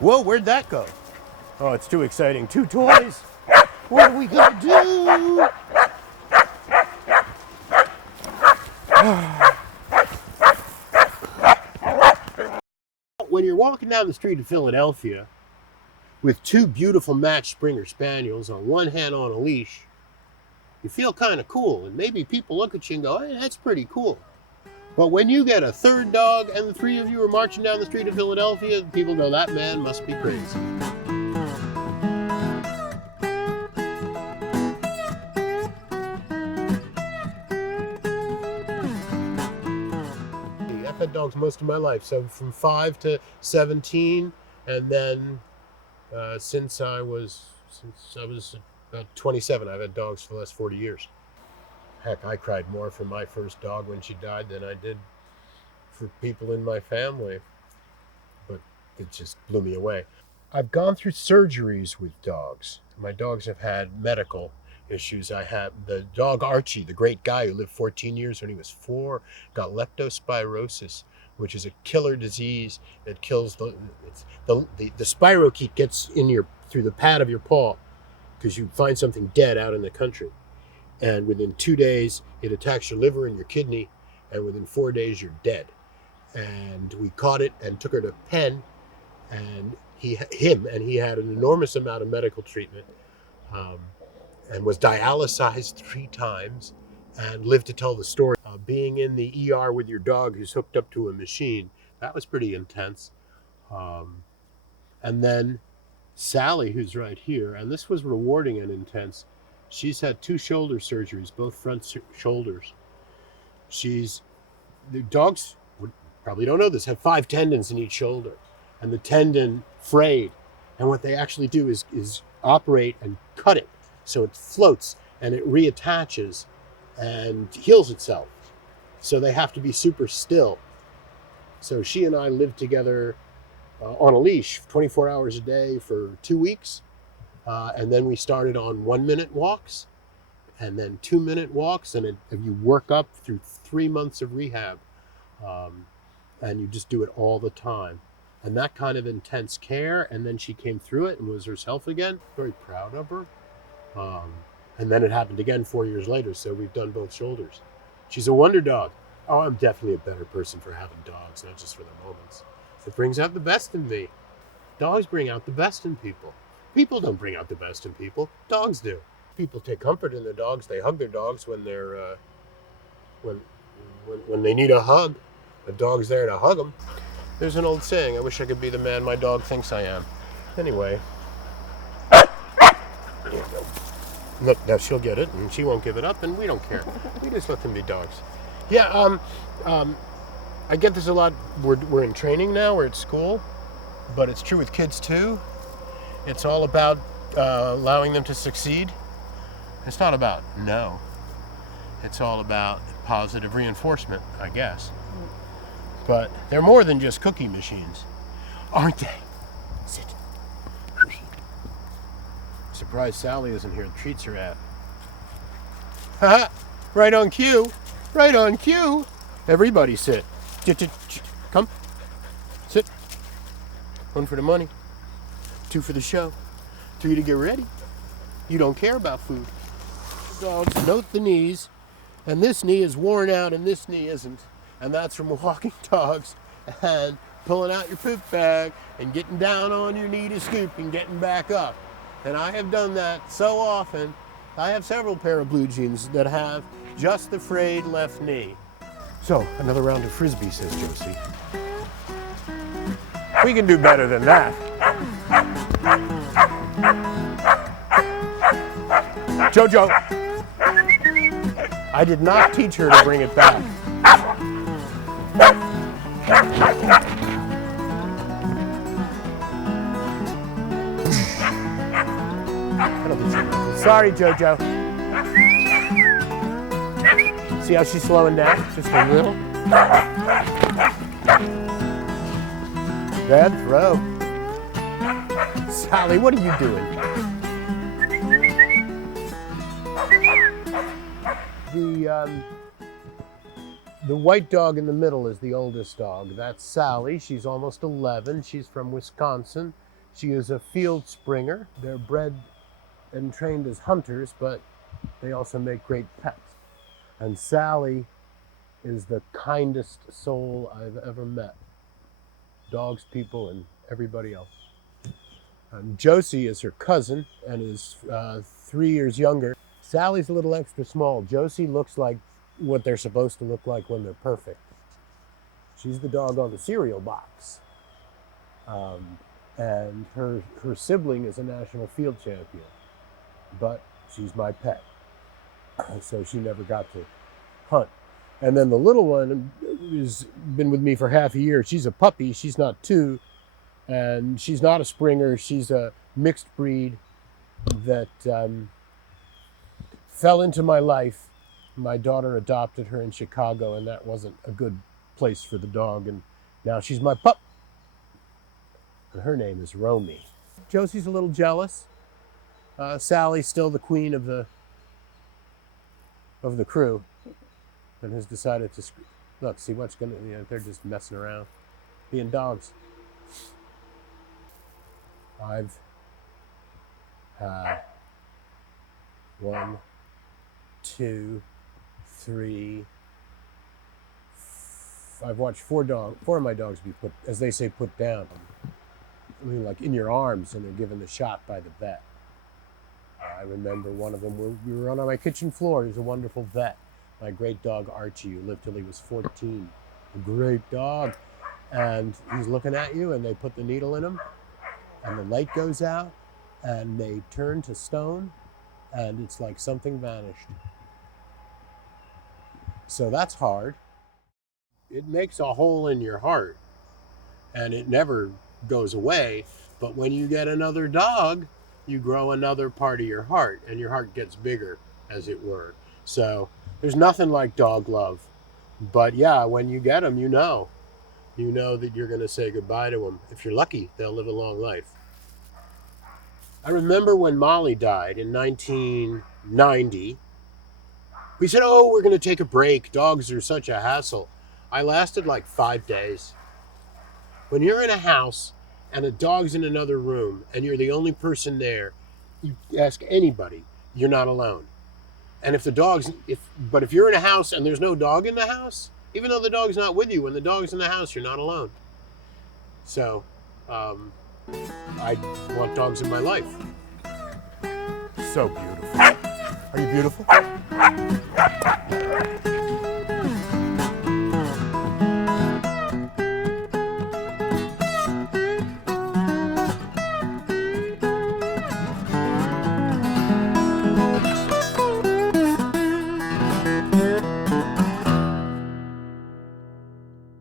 Whoa, where'd that go? Oh, it's too exciting. Two toys. What are we gonna do? When you're walking down the street of Philadelphia with two beautiful matched Springer Spaniels on one hand on a leash, you feel kind of cool. And maybe people look at you and go, hey, that's pretty cool. But when you get a third dog and the three of you are marching down the street of Philadelphia, people go, that man must be crazy. I've had dogs most of my life, so from 5 to 17, and then since I was about 27, I've had dogs for the last 40 years. Heck, I cried more for my first dog when she died than I did for people in my family, but it just blew me away. I've gone through surgeries with dogs. My dogs have had medical issues. I had the dog Archie, the great guy who lived 14 years when he was 4, got leptospirosis, which is a killer disease that kills the spirochete gets in through the pad of your paw because you find something dead out in the country. And within 2 days, it attacks your liver and your kidney, and within 4 days, you're dead. And we caught it and took her to Penn, and he had an enormous amount of medical treatment, and was dialysized 3 times, and lived to tell the story. Being in the ER with your dog who's hooked up to a machine, that was pretty intense. And then Sally, who's right here, and this was rewarding and intense. She's had 2 shoulder surgeries, both front shoulders. The dogs probably don't know this, have 5 tendons in each shoulder, and the tendon frayed. And what they actually do is operate and cut it so it floats and it reattaches and heals itself. So they have to be super still. So she and I lived together on a leash 24 hours a day for 2 weeks. And then we started on 1-minute walks, and then 2-minute walks, and you work up through 3 months of rehab, and you just do it all the time. And that kind of intense care, and then she came through it and was herself again. Very proud of her. And then it happened again 4 years later, so we've done both shoulders. She's a wonder dog. Oh, I'm definitely a better person for having dogs, not just for the moments. It brings out the best in me. Dogs bring out the best in people. People don't bring out the best in people. Dogs do. People take comfort in their dogs. They hug their dogs when they're when they need a hug. The dog's there to hug them. There's an old saying, I wish I could be the man my dog thinks I am. Anyway. There you go. Look, now she'll get it, and she won't give it up, and we don't care. We just let them be dogs. Yeah, I get this a lot. We're in training now. We're at school. But it's true with kids, too. It's all about allowing them to succeed. It's not about no. It's all about positive reinforcement, I guess. But they're more than just cookie machines, aren't they? Sit. Surprised Sally isn't here. The treats are at. Haha! Right on cue. Right on cue. Everybody sit. Come. Sit. 1 for the money. 2 for the show. 3 to get ready. You don't care about food. Dogs note the knees, and this knee is worn out and this knee isn't. And that's from walking dogs and pulling out your poop bag and getting down on your knee to scoop and getting back up. And I have done that so often. I have several pair of blue jeans that have just the frayed left knee. So, another round of Frisbee, says Josie. We can do better than that. Jojo, I did not teach her to bring it back. I don't think she knows. Sorry, Jojo. See how she's slowing down? Just a little. Bad throw. Sally, what are you doing? The white dog in the middle is the oldest dog. That's Sally. She's almost 11. She's from Wisconsin. She is a field springer. They're bred and trained as hunters, but they also make great pets. And Sally is the kindest soul I've ever met. Dogs, people, and everybody else. Josie is her cousin and is 3 years younger. Sally's a little extra small. Josie looks like what they're supposed to look like when they're perfect. She's the dog on the cereal box. And her sibling is a national field champion. But she's my pet. So she never got to hunt. And then the little one has been with me for half a year. She's a puppy. She's not 2. And she's not a springer. She's a mixed breed that fell into my life. My daughter adopted her in Chicago, and that wasn't a good place for the dog. And now she's my pup. And her name is Romy. Josie's a little jealous. Sally's still the queen of the crew, and has decided to look. See what's gonna. They're just messing around, being dogs. I've had 1, 2, 3. I've watched 4 of my dogs be put, as they say, put down. I mean, like in your arms, and they're given the shot by the vet. I remember one of them. We were on my kitchen floor. He was a wonderful vet. My great dog Archie, who lived till he was 14. A great dog, and he's looking at you, and they put the needle in him. And the light goes out, and they turn to stone, and it's like something vanished. So that's hard. It makes a hole in your heart, and it never goes away. But when you get another dog, you grow another part of your heart, and your heart gets bigger, as it were. So there's nothing like dog love. But yeah, when you get them, you know that you're going to say goodbye to them. If you're lucky, they'll live a long life. I remember when Molly died in 1990, we said, oh, we're going to take a break. Dogs are such a hassle. I lasted like 5 days. When you're in a house and a dog's in another room and you're the only person there, you ask anybody, you're not alone. And if you're in a house and there's no dog in the house, even though the dog's not with you, when the dog's in the house, you're not alone. So, I want dogs in my life. So beautiful. Are you beautiful?